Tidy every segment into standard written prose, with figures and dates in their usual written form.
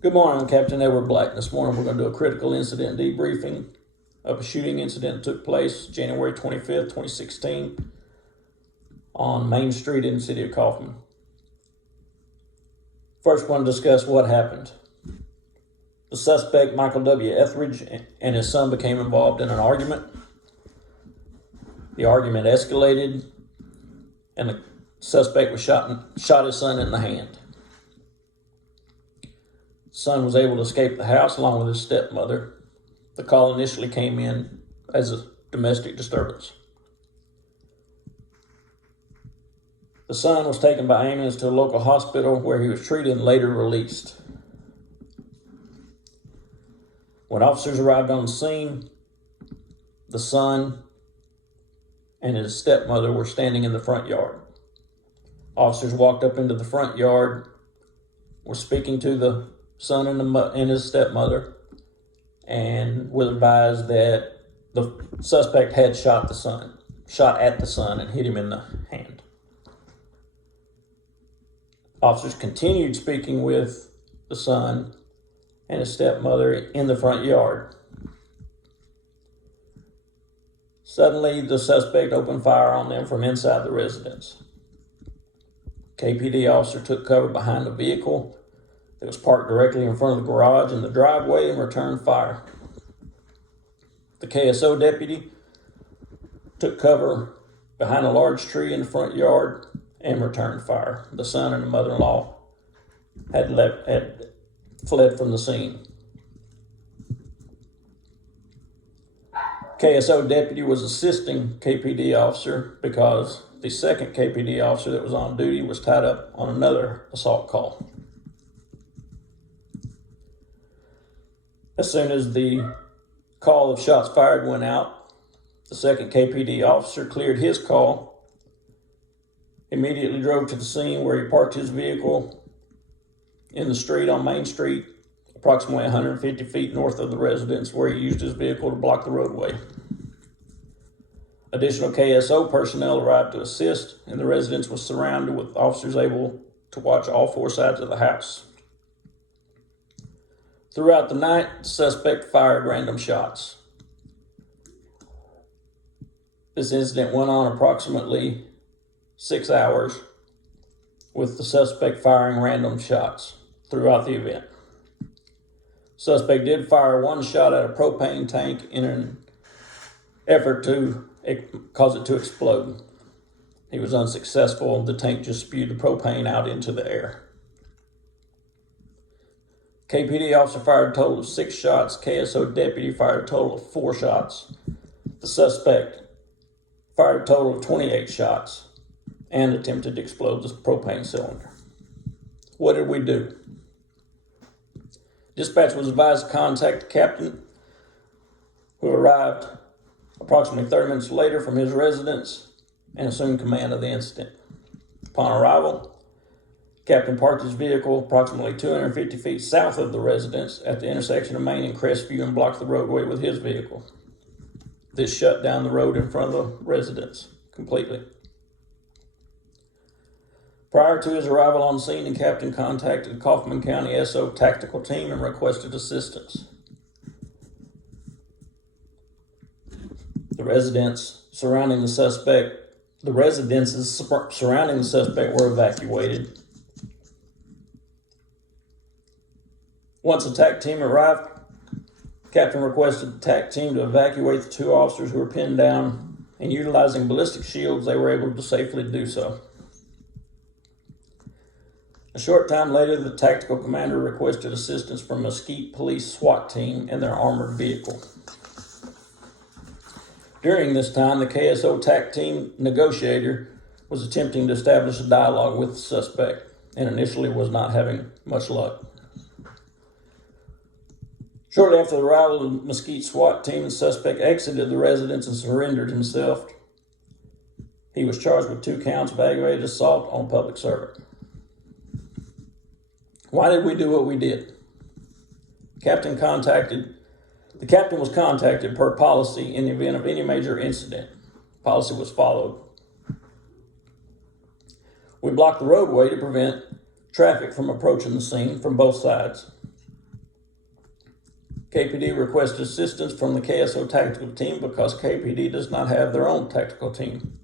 Good morning, I'm Captain Edward Black. This morning we're going to do a critical incident debriefing of a shooting incident that took place January 25th, 2016 on Main Street in the city of Kaufman. First, we're going to discuss what happened. The suspect, Michael W. Etheridge, and his son became involved in an argument. The argument escalated, and the suspect was shot his son in the hand. The son was able to escape the house along with his stepmother. The call initially came in as a domestic disturbance. The son was taken by ambulance to a local hospital where he was treated and later released. When officers arrived on the scene, the son and his stepmother were standing in the front yard. Officers walked up into the front yard, were speaking to the son and his stepmother, and was advised that the suspect had shot at the son and hit him in the hand. Officers continued speaking with the son and his stepmother in the front yard. Suddenly, the suspect opened fire on them from inside the residence. KPD officer took cover behind a vehicle that was parked directly in front of the garage in the driveway and returned fire. The KSO deputy took cover behind a large tree in the front yard and returned fire. The son and the mother-in-law had fled from the scene. KSO deputy was assisting KPD officer because the second KPD officer that was on duty was tied up on another assault call. As soon as the call of shots fired went out, the second KPD officer cleared his call, immediately drove to the scene where he parked his vehicle in the street on Main Street, approximately 150 feet north of the residence, where he used his vehicle to block the roadway. Additional KSO personnel arrived to assist, and the residence was surrounded with officers able to watch all four sides of the house. Throughout the night, the suspect fired random shots. This incident went on approximately 6 hours, with the suspect firing random shots throughout the event. Suspect did fire one shot at a propane tank in an effort to cause it to explode. He was unsuccessful. The tank just spewed the propane out into the air. KPD officer fired a total of 6 shots. KSO deputy fired a total of 4 shots. The suspect fired a total of 28 shots and attempted to explode the propane cylinder. What did we do? Dispatch was advised to contact the captain, who arrived approximately 30 minutes later from his residence and assumed command of the incident. Upon arrival, Captain parked his vehicle approximately 250 feet south of the residence at the intersection of Main and Crestview and blocked the roadway with his vehicle. This shut down the road in front of the residence completely. Prior to his arrival on scene, the captain contacted the Kaufman County SO tactical team and requested assistance. The residences surrounding the suspect were evacuated. Once the TAC team arrived, Captain requested the TAC team to evacuate the 2 officers who were pinned down, and utilizing ballistic shields, they were able to safely do so. A short time later, the tactical commander requested assistance from Mesquite Police SWAT team and their armored vehicle. During this time, the KSO TAC team negotiator was attempting to establish a dialogue with the suspect and initially was not having much luck. Shortly after the arrival of the Mesquite SWAT team, the suspect exited the residence and surrendered himself. He was charged with 2 counts of aggravated assault on a public servant. Why did we do what we did? The captain was contacted per policy in the event of any major incident. Policy was followed. We blocked the roadway to prevent traffic from approaching the scene from both sides. KPD requested assistance from the KSO tactical team because KPD does not have their own tactical team.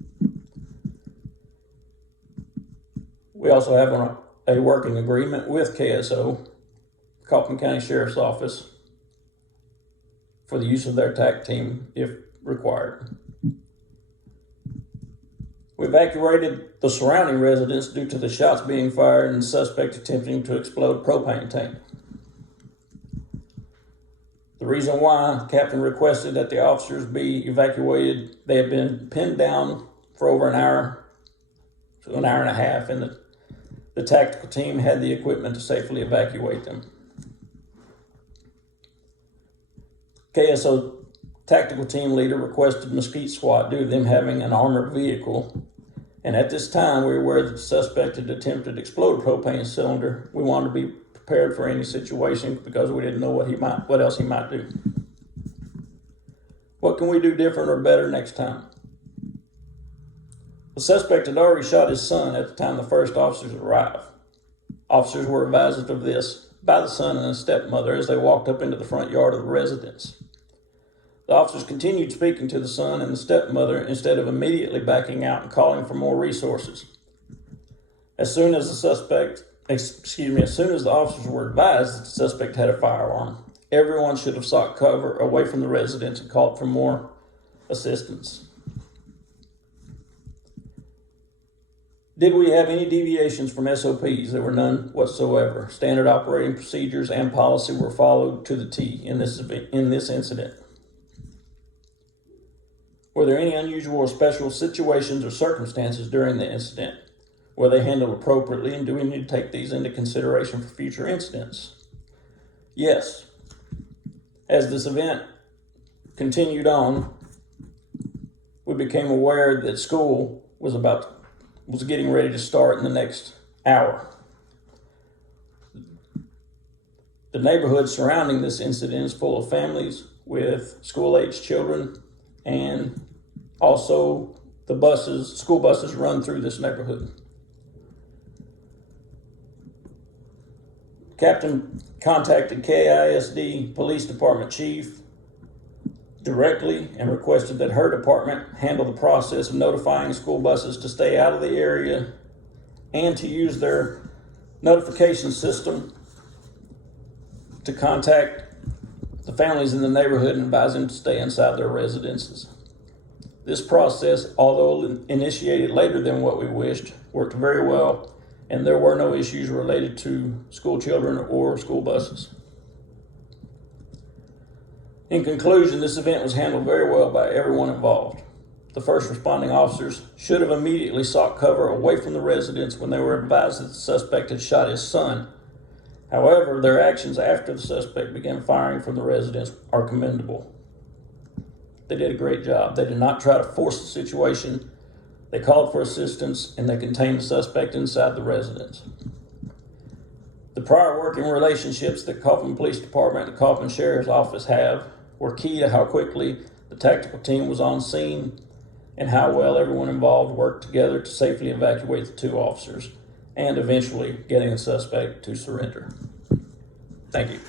We also have a working agreement with KSO, Kaufman County Sheriff's Office, for the use of their TAC team if required. We evacuated the surrounding residents due to the shots being fired and the suspect attempting to explode a propane tank. The reason why the captain requested that the officers be evacuated, they had been pinned down for over an hour to an hour and a half, and the tactical team had the equipment to safely evacuate them. KSO tactical team leader requested Mesquite SWAT due to them having an armored vehicle. And at this time, we were aware that the suspect had attempted to explode a propane cylinder. We wanted to be prepared for any situation because we didn't know what else he might do. What can we do different or better next time? The suspect had already shot his son at the time the first officers arrived. Officers were advised of this by the son and the stepmother as they walked up into the front yard of the residence. The officers continued speaking to the son and the stepmother instead of immediately backing out and calling for more resources. As soon as the officers were advised that the suspect had a firearm, everyone should have sought cover away from the residence and called for more assistance. Did we have any deviations from SOPs? There were none whatsoever. Standard operating procedures and policy were followed to the T in this incident. Were there any unusual or special situations or circumstances during the incident? Were they handled appropriately, and do we need to take these into consideration for future incidents? Yes. As this event continued on, we became aware that school was getting ready to start in the next hour. The neighborhood surrounding this incident is full of families with school-aged children, and also school buses run through this neighborhood. Captain contacted KISD Police Department Chief directly and requested that her department handle the process of notifying school buses to stay out of the area and to use their notification system to contact the families in the neighborhood and advise them to stay inside their residences. This process, although initiated later than what we wished, worked very well, and there were no issues related to school children or school buses. In conclusion, this event was handled very well by everyone involved. The first responding officers should have immediately sought cover away from the residence when they were advised that the suspect had shot his son. However, their actions after the suspect began firing from the residence are commendable. They did a great job. They did not try to force the situation. They called for assistance, and they contained the suspect inside the residence. The prior working relationships that Kaufman Police Department and the Kaufman Sheriff's Office have were key to how quickly the tactical team was on scene and how well everyone involved worked together to safely evacuate the two officers and eventually getting the suspect to surrender. Thank you.